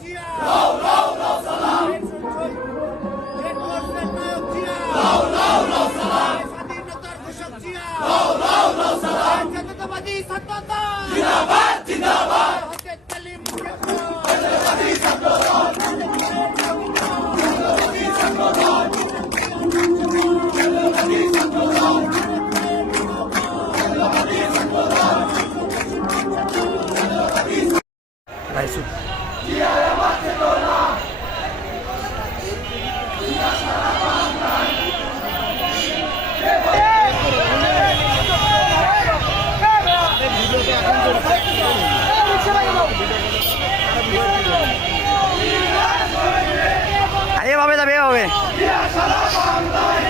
জিয়া, স্বাধীনতার ঘোষক জিয়া, জাতীয়তাবাদী ছাত্র দল জিন্দাবাদ জিন্দাবাদ, হকের তালিম জাতীয়তাবাদী ছাত্র দল, জাতীয়তাবাদী ছাত্র দল, জাতীয়তাবাদী ছাত্র দল, জাতীয়তাবাদী ছাত্র দল, রাইসু জিয়া মাঝে তোলা এভাবে যাবে এভাবে জিয়া সারা বাংলায়